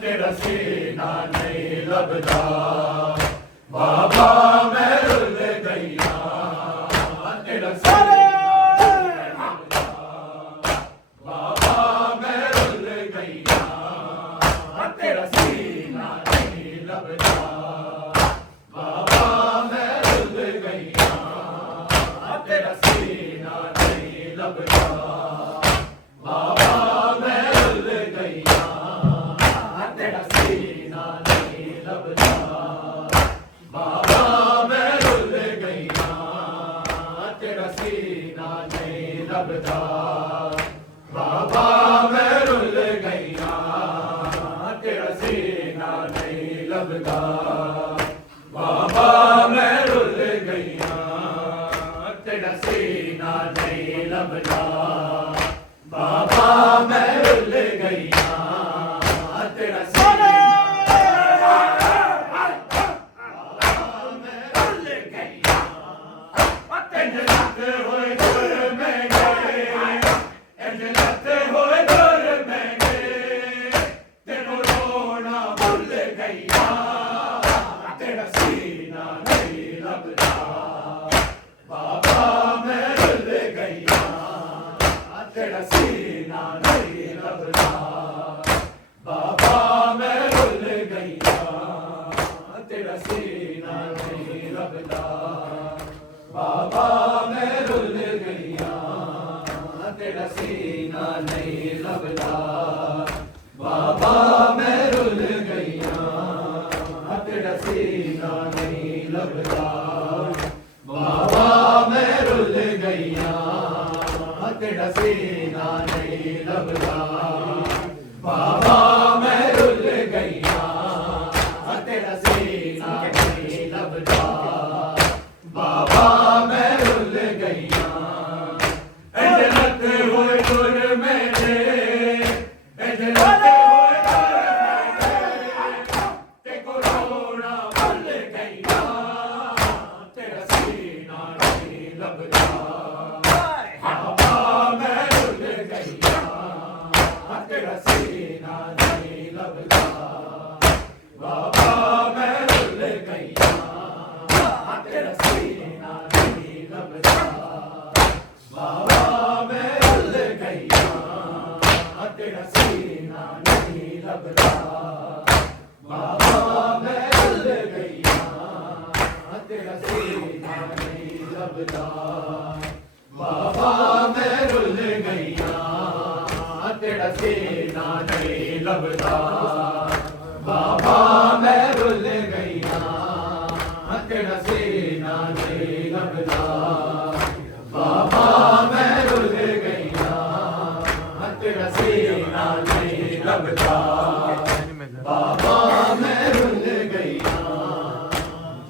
तेरा सीना नहीं लभदा बाबा मैं रुल गईया तेरा सीना नहीं लभदा बाबा मैं रुल गईया तेरा सीना नहीं लभदा बाबा मैं रुल गईया तेरा सीना नहीं लभदा बाबा मैं रुल गईया तेरा सीना नहीं लभदा बाबा मैं रुल गईया तेरा सीना नहीं लभदा बाबा मैं रुल गईया तेरा सीना नहीं लभदा बाबा मैं रुल गईया तेरा सीना नहीं लभदा बाबा मैं रुल गईया तेरा सीना तेरा सीना नहीं लभदा बाबा मैं रुल गईया तेरा सीना नहीं लभदा बाबा मैं रुल गईया तेरा सीना नहीं लभदा बाबा मैं रुल गईया तेरा सीना नहीं लभदा बाबा मैं रुल गईया तेरा सीना नहीं लभदा बाबा मैं रुल गईया तेरा सीना नहीं लभदा बाबा मैं रुल गईया अजरत होए गुर मेरे अजरत होए गुर मेरे ते कोरोना भूल गईया तेरा सीना नहीं लभदा तेरा सीना नहीं लभदा बाबा मैं रुल गईया तेरा सीना नहीं लभदा बाबा मैं रुल गईया तेरा सीना नहीं लभदा बाबा मैं रुल गईया तेरा सीना नहीं लभदा बाबा मैं रुल गईया तेरा सीना नहीं लभदा बाबा मैं रुल गईया तेरा सीना नहीं लभदा बाबा मैं रुल गईया तेरा सीना नहीं लभदा बाबा मैं रुल गईया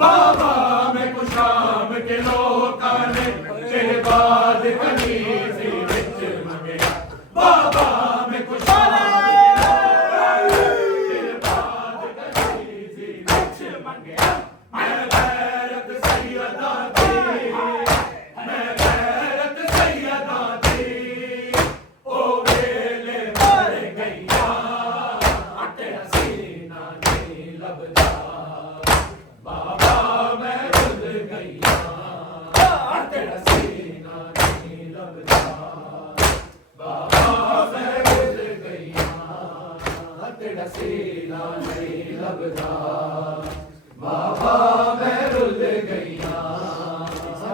बाबा मैं कुशाम के लोकां ने तेरे बाद कनीज़ विच मंगया बाबा मैं कुशाम तेरे बाद कनीज़ विच मंगया मैं गैरत सैयदा दी मैं गैरत सैयदा दी ओ वेले मर गईया तेरा सीना नहीं लभदा बाबा मैं रुल गईया तेरा सीना नहीं लभदा बाबा मैं रुल गईया तेरा सीना नहीं लभदा बाबा मैं रुल गईया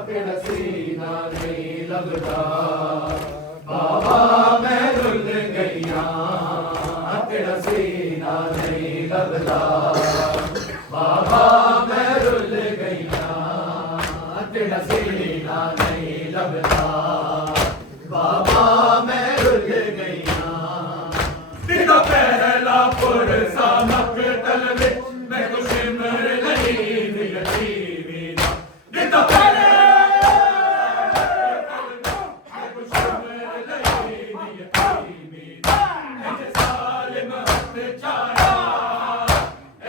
तेरा सीना नहीं लभदा बाबा मैं रुल गईया तेरा सीना नहीं लभदा बाबा मैं रुल गईया तेरा सीना नहीं लभदा बाबा मैं रुल गईया तेरा पहला पुरसा मकतल विच मैं तो सिमर नहीं यतीमी दा तेरा पहला मैं तो सिमर नहीं यतीमी दा इंज सालिम हथ चाया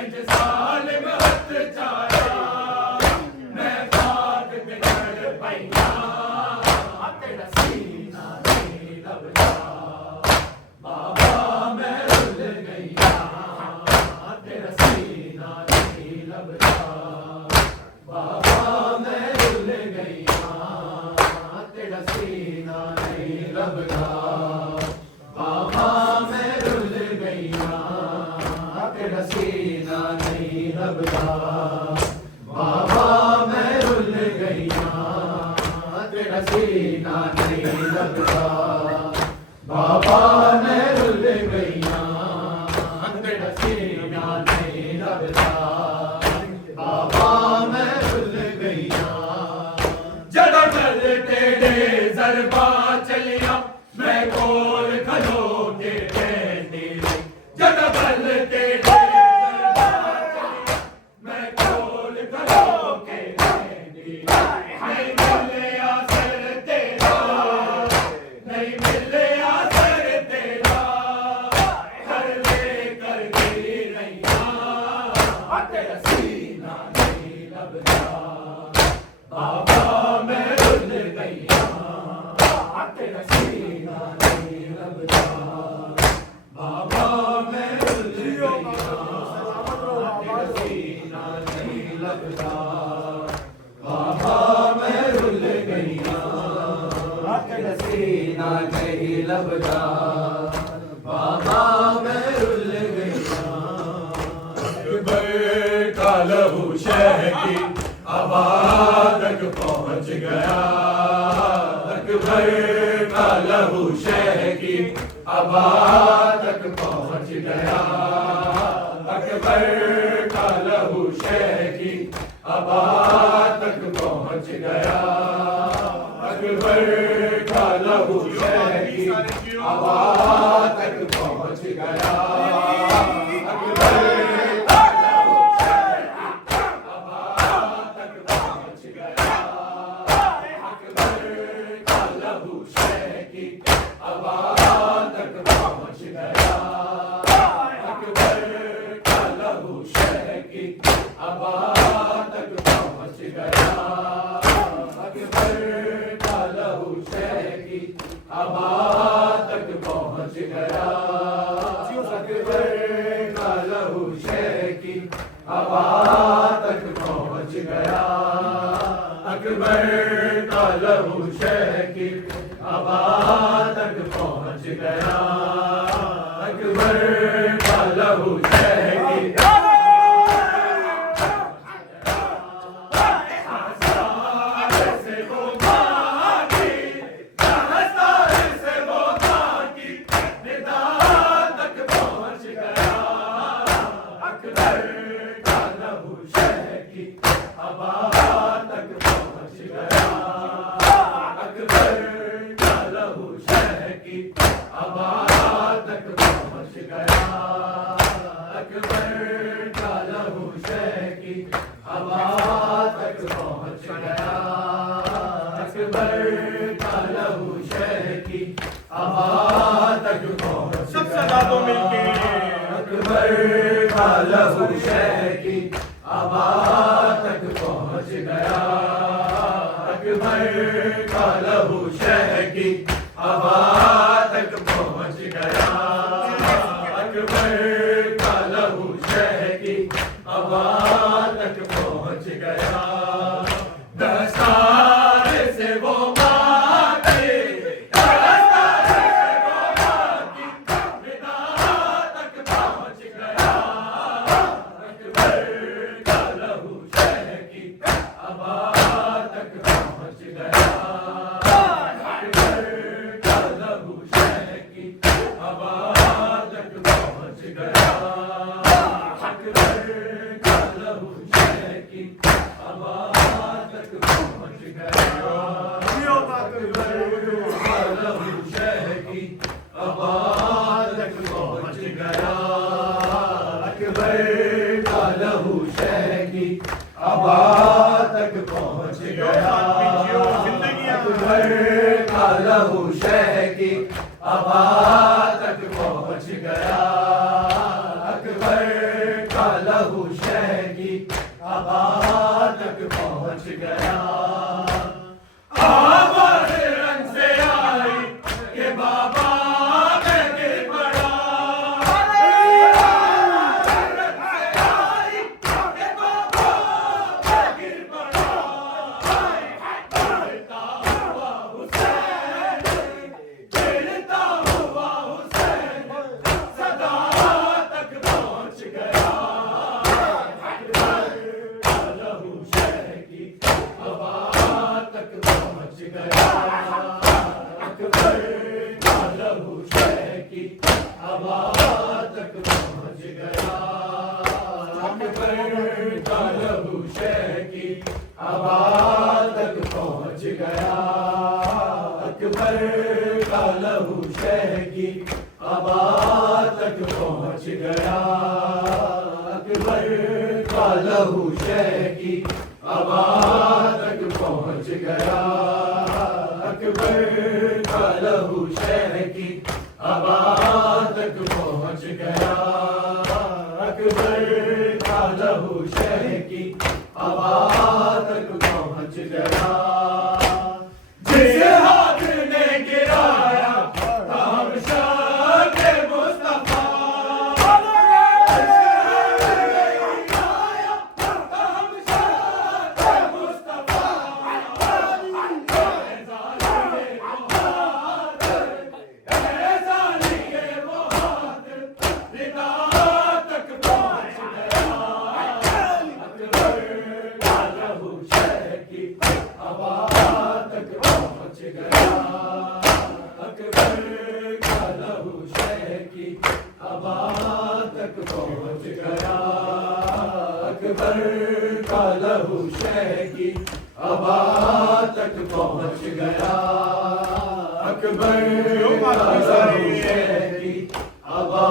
इंज सालिम हथ चाया मैं बाग ते चढ़ पईया बाबा मैं रुल गया तेरा सीना नहीं लबता बाबा मैं रुल गया तेरा सीना नहीं लबता बाबा मैं रुल गया तेरा सीना नहीं लबता बाबा मैं रुल गया अकबर का लहू शह की आवाज़ तक पहुँच गया अकबर का लहू शह की आवाज़ तक पहुँच गया अकबर का लहू शह की आवाज़ तक पहुँच गया अकबर का लहू शह की आवाज़ तक पहुँच गया अकबर अकबर का लहू शह की आवाज़ तक पहुँच गया अकबर का लहू शह की अकबर का लहू शह की आवाज़ तक पहुँच गया अकबर का लहू शह की आवाज़ तक पहुँच गया अकबर का लहू शह की आवाज़ तक पहुँच गया दस्तार से वो आवाज़ तक पहुँच गया अकबर का लहू शह की आवाज़ तक पहुँच गया अकबर का लहू शह की आवाज़ तक पहुँच गया आवाज़ रंग से आई के बाबा मैं गिर पड़ा आवाज़ तक पहुँच गया अकबर का लहू शह की आवाज़ तक पहुँच गया अकबर का लहू शह की आवाज़ तक पहुँच गया अकबर का लहू शह की आवाज़ तक पहुँच गया अकबर का लहू शह की आवाज़ हवा तक पहुंच गया। अकबर का लहू शह की हवा तक पहुंच गया। अकबर का लहू शह की हवा तक पहुंच गया। अकबर का लहू शह की हवा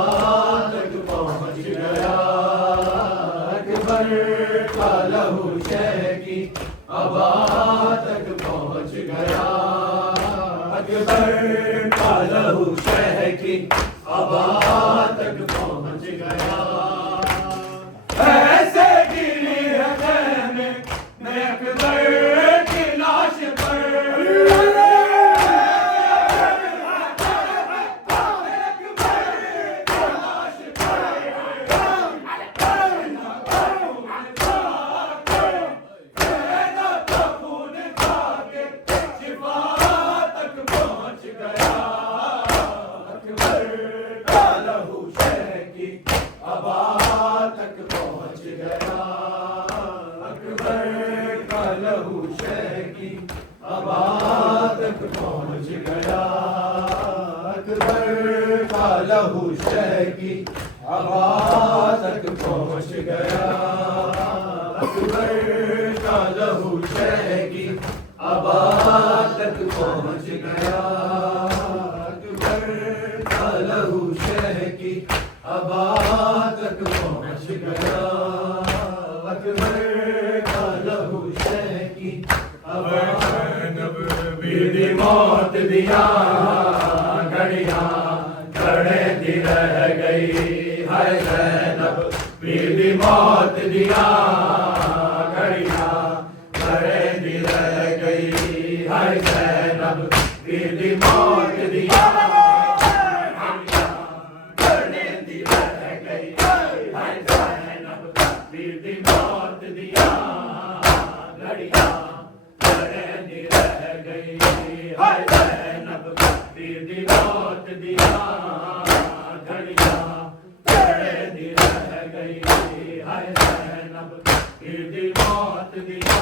तक पहुंच गया। अकबर का लहू शह की हवा तक पहुंच गया। अकबर का लहू शह की हवा तक पहुंच गया। ऐसे गिरी है खैमे में अकबर की लाश पर। लहू शह की हवा तक पहुंच गया। अकबर का लहू शह की हवा तक पहुंच गया। अकबर का लहू शह की हवा तक पहुंच गया। अकबर का लहू शह की हवा बीवी मौत दिया घड़ियां खड़े दी रह गई है ज़ैनब। बीवी मौत दिया घड़ियां खड़े दी रह गई है ज़ैनब। बीवी मौत दिया घड़ियां खड़े दी रह गई है ज़ैनब। बीवी मौत दिया घड़ियां खड़े दी रह गई है ज़ैनब। बीवी मौत दिया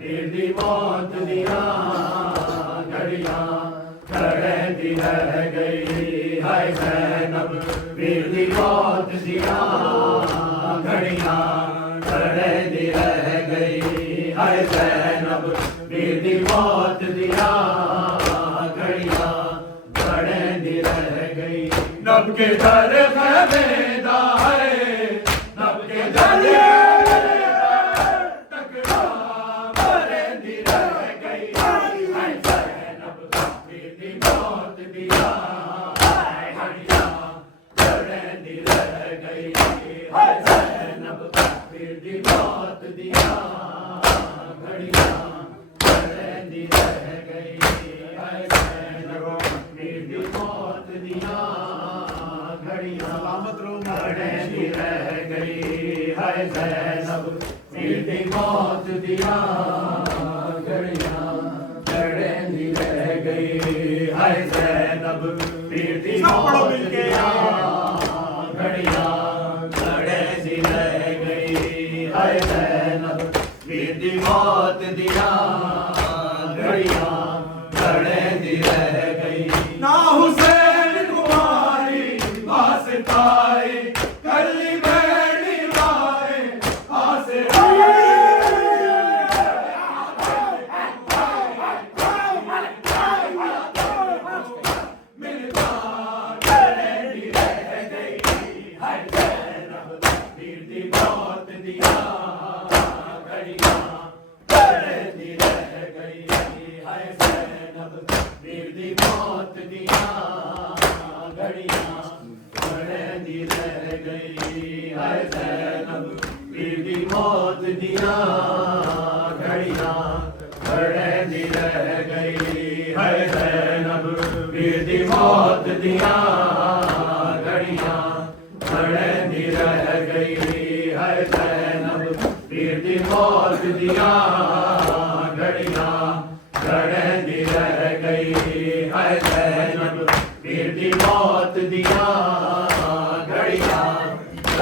बीवी मौत दिया घड़ियां खड़े दी रह गई है ज़ैनब। बीवी मौत दिया घड़ियां खड़े दी रह गई है ज़ैनब। बीवी मौत दिया घड़ियां खड़े दी रह गई। नब के दर खैमेदार नब के दर ज़ैनब बीवी मौत दिया घड़ियां खड़े दी रह गई है ज़ैनब। बीवी मौत दिया घड़ियां खड़े दी रह गई है ज़ैनब। बीवी मौत दिया घड़ियां खड़े दी रह गई। ना हुसैन कुमारी वास्ताई कली मौत दिया घड़ियां खड़े दी रह गई है ज़ैनब। बीवी मौत दिया घड़ियां खड़े दी रह गई है ज़ैनब। बीवी मौत दिया घड़ियां खड़े दी रह गई है ज़ैनब। बीवी मौत दिया घड़ियां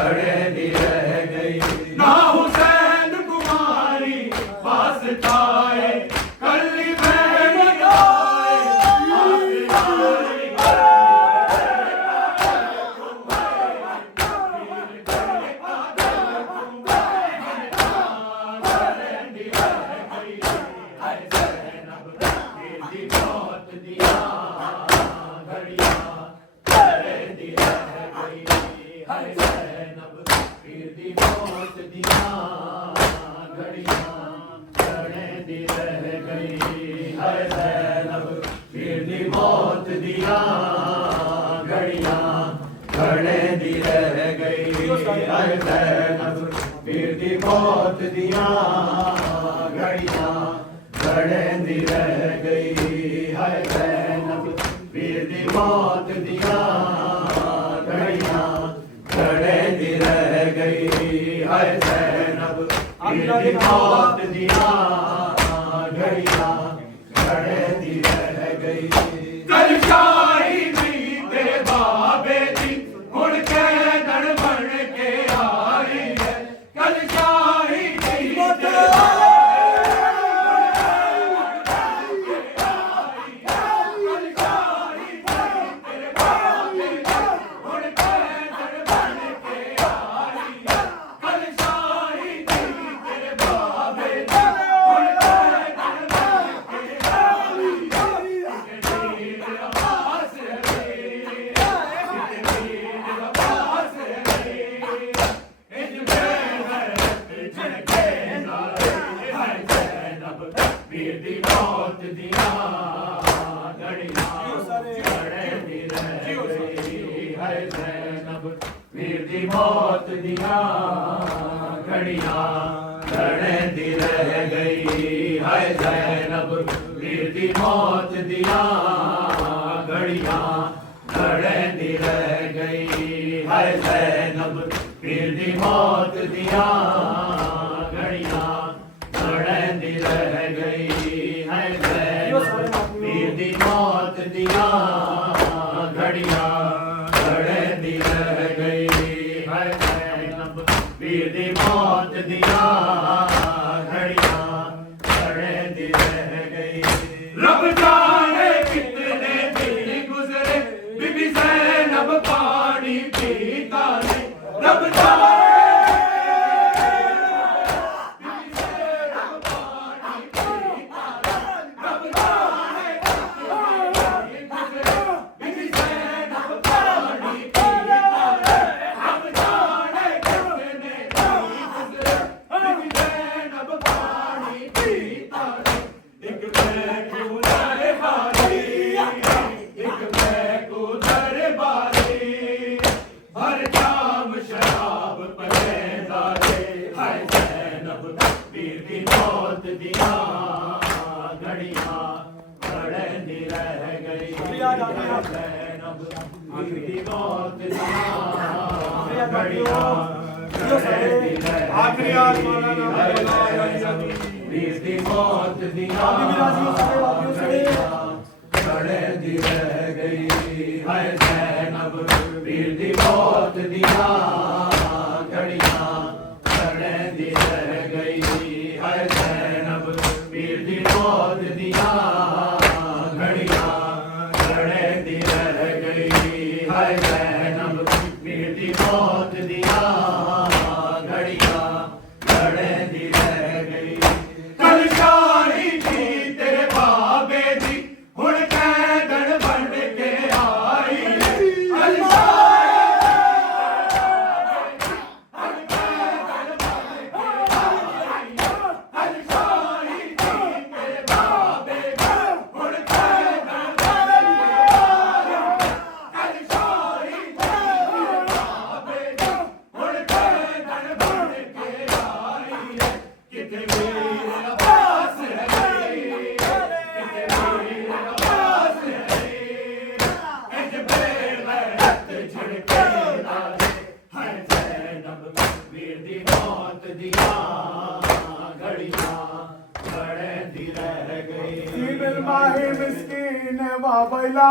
घड़े दी रह गई। ना हुसैन कुमारी वास्ताए कली बहन गाए पीर दी मौत दियां घड़ियां घड़े दी रह गई। हाय ज़ैनब पीर दी मौत दियां घड़ियां घड़े दी रह गई। हाय ज़ैनब पीर दी मौत दियां घड़ियां घड़े दी रह गई। कल शाही दी ते बाबे दी हुण कैदन बन के आई है। कल शाही दी ते वीर दी मौत दियां घड़ियां घड़े दी रह गई। हाय ज़ैनब वीर दी मौत दियां घड़ियां घड़े दी रह गई। हाय ज़ैनब वीर दी मौत दियां घड़ियां घड़े दी रह गई। हाय ज़ैनब वीर दी मौत दियां घड़ियां घड़े दी रह गई। हाय ज़ैनब वीर दी मौत दियां घड़ियां घड़े दी रह गई। रब जाने कितने दिन गुजरे बीबी ज़ैनब पानी पीता ने। रब जाने आखिरी आज मौलाना वीर दी मौत दियां घड़े दी रह गई। हाय ज़ैनब वीर दी मौत दियां घड़ियां घड़े दी रह गई। हाय ज़ैनब वीर दी मौत दियां घड़ियां घड़े दी रह गई। हाय ज़ैनब वीर दी मौत दियां घड़ियां घड़े दी रह गई। कल शाही थी तेरे बाबे दी हुण कैदन बन के आई। कल मिस्कीन वाबला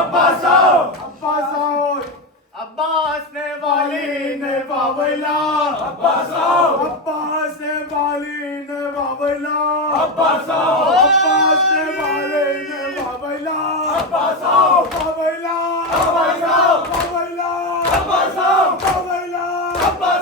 अब्बासो अब्बासो अब्बास ने वाली ने बाबला अब्बासो अब्बास ने वाली ने बाबला अब्बासो अब्बास ने वाली ने बाबला अब्बासो बाबला अब्बासो बाबला अब्बासो बाबला अब्बासो